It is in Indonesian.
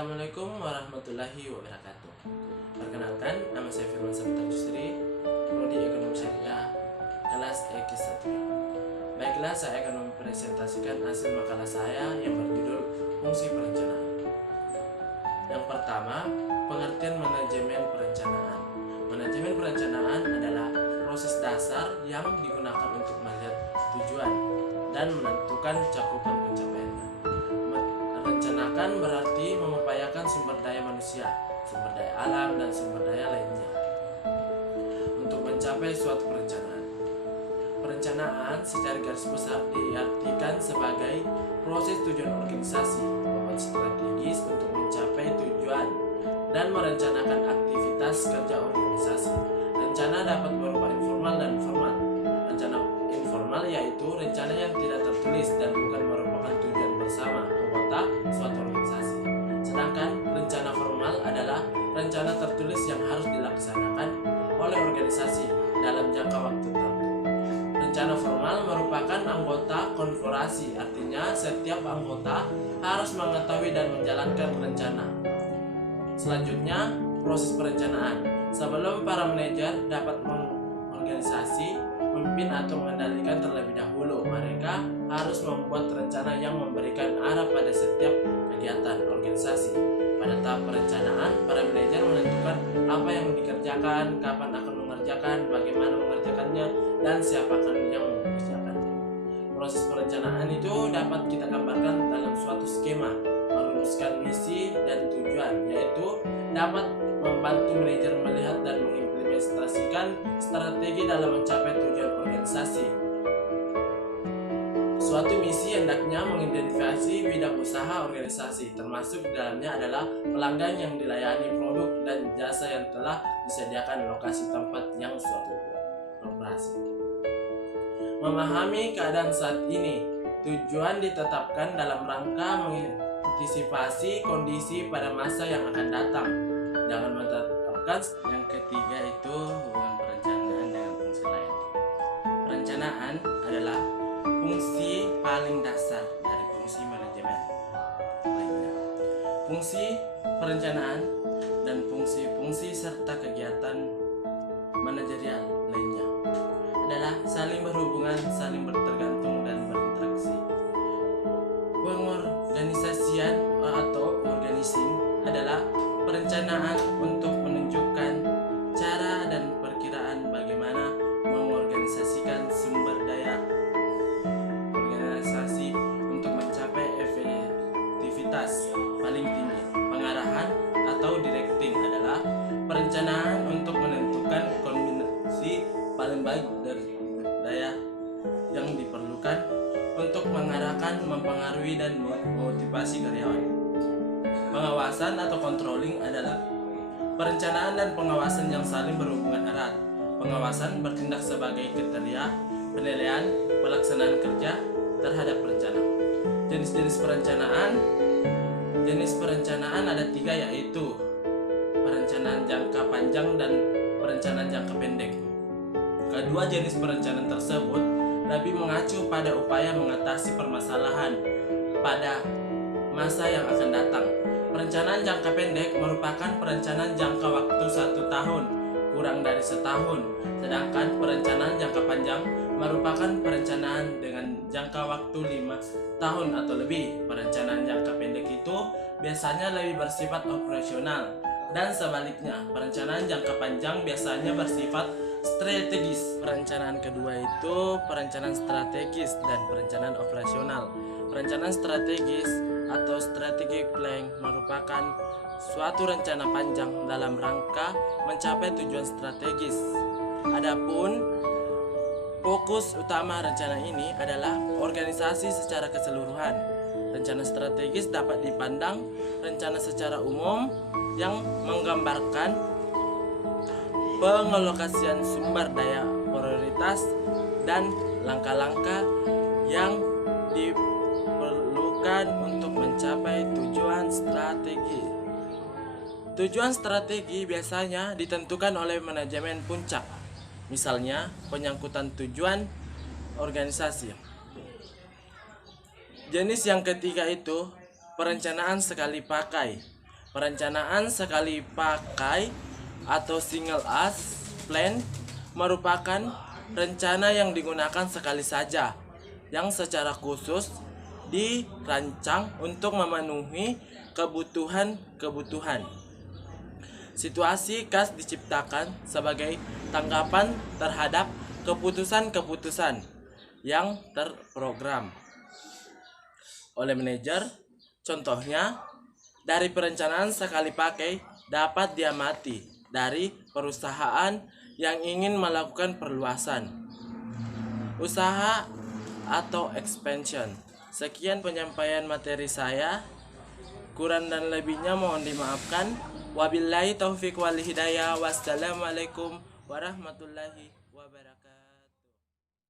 Assalamualaikum warahmatullahi wabarakatuh. Perkenalkan, nama saya Firman Sabta Yusri, Prodi Ekonomi Syariah, kelas X1. Baiklah, saya akan mempresentasikan hasil makalah saya yang berjudul Fungsi Perencanaan. Yang pertama, pengertian manajemen perencanaan. Manajemen perencanaan adalah proses dasar yang digunakan untuk melihat tujuan dan menentukan cakupan pencapaiannya. Merencanakan berarti mengupayakan sumber daya manusia, sumber daya alam, dan sumber daya lainnya untuk mencapai suatu perencanaan. Perencanaan secara garis besar diartikan sebagai proses tujuan organisasi, membuat strategis untuk mencapai tujuan, dan merencanakan aktivitas kerja organisasi. Rencana dapat berupa informal dan formal. Rencana informal yaitu rencana yang tidak tertulis dan bukan merupakan tujuan bersama anggota suatu organisasi. Sedangkan rencana formal adalah rencana tertulis yang harus dilaksanakan oleh organisasi dalam jangka waktu tertentu. Rencana formal merupakan anggota korporasi, artinya setiap anggota harus mengetahui dan menjalankan rencana. Selanjutnya, proses perencanaan. Sebelum para manajer dapat mengorganisasi, memimpin atau mengendalikan terlebih dahulu, mereka harus membuat rencana yang memberikan arah pada setiap kegiatan organisasi. Pada tahap perencanaan, para manajer menentukan apa yang dikerjakan, kapan akan mengerjakan, bagaimana mengerjakannya, dan siapakah yang mengerjakannya. Proses perencanaan itu dapat kita gambarkan dalam suatu skema, merumuskan misi dan tujuan, yaitu dapat membantu manajer melihat dan mengimplementasikan strategi dalam mencapai tujuan organisasi. Suatu misi hendaknya mengidentifikasi bidang usaha organisasi, termasuk di dalamnya adalah pelanggan yang dilayani, produk dan jasa yang telah disediakan, lokasi tempat yang suatu operasi. Memahami keadaan saat ini, tujuan ditetapkan dalam rangka mengantisipasi kondisi pada masa yang akan datang. Jangan menetapkan. Yang ketiga itu hubungan perencanaan dengan fungsi lain. Perencanaan adalah fungsi paling dasar dari fungsi manajemen lainnya. Fungsi perencanaan dan fungsi-fungsi serta kegiatan manajerial lainnya adalah saling berhubungan, saling bertergantung dan berinteraksi. Pengorganisasian atau organizing adalah perencanaan untuk menunjukkan cara dan perkiraan bagaimana mengorganisasikan sumber daya organisasi untuk mencapai efektivitas paling tinggi. Pengarahan atau directing adalah perencanaan untuk menentukan kombinasi paling baik dari daya yang diperlukan untuk mengarahkan, mempengaruhi, dan memotivasi karyawan. Pengawasan atau controlling adalah perencanaan dan pengawasan yang saling berhubungan erat. Pengawasan bertindak sebagai kriteria penilaian pelaksanaan kerja terhadap rencana. Jenis-jenis perencanaan ada 3, yaitu perencanaan jangka panjang dan perencanaan jangka pendek. Kedua jenis perencanaan tersebut lebih mengacu pada upaya mengatasi permasalahan pada masa yang akan datang. Perencanaan jangka pendek merupakan perencanaan jangka waktu 1 tahun kurang dari setahun, sedangkan perencanaan jangka panjang merupakan perencanaan dengan jangka waktu 5 tahun atau lebih. Perencanaan jangka pendek itu biasanya lebih bersifat operasional, dan sebaliknya perencanaan jangka panjang biasanya bersifat strategis. Perencanaan kedua itu perencanaan strategis dan perencanaan operasional. Perencanaan strategis atau strategic plan merupakan suatu rencana panjang dalam rangka mencapai tujuan strategis. Adapun fokus utama rencana ini adalah organisasi secara keseluruhan. Rencana strategis dapat dipandang rencana secara umum yang menggambarkan pengalokasian sumber daya, prioritas, dan langkah-langkah yang diperlukan untuk mencapai tujuan strategi. Tujuan strategi biasanya ditentukan oleh manajemen puncak, misalnya penyangkutan tujuan organisasi. Jenis yang ketiga itu perencanaan sekali pakai. Perencanaan sekali pakai atau single as plan merupakan rencana yang digunakan sekali saja, yang secara khusus dirancang untuk memenuhi kebutuhan-kebutuhan. Situasi khas diciptakan sebagai tanggapan terhadap keputusan-keputusan yang terprogram oleh manajer. Contohnya, dari perencanaan sekali pakai dapat diamati dari perusahaan yang ingin melakukan perluasan usaha atau expansion. Sekian penyampaian materi saya. Kurang dan lebihnya mohon dimaafkan. Wabillahi taufiq wal hidayah. Wassalamualaikum warahmatullahi wabarakatuh.